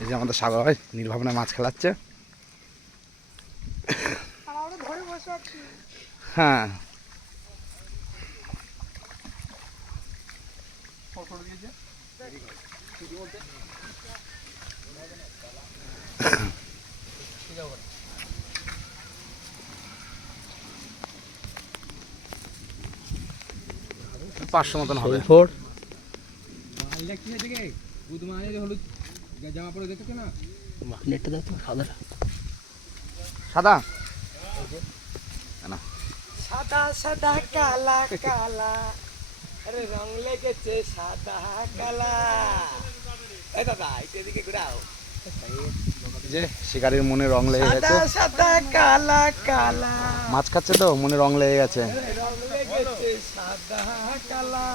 এই যে আমাদের সাগর ভাই নির্ভাবনায় মাছ খেলাচ্ছে। হ্যাঁ পাঁচশো মতন হবে। সাদা সাদা সাদা কালা কালা আরে রং লেগেছে সাদা কালা। এই দাদা এদিকে ঘুরাও। যে শিকারির মনে রং লেগে গেছে, সাদা সাদা কালা কালা মাছ খাচ্ছে তো মনে রং লেগে গেছে। রং লেগেছে সাদা কালা।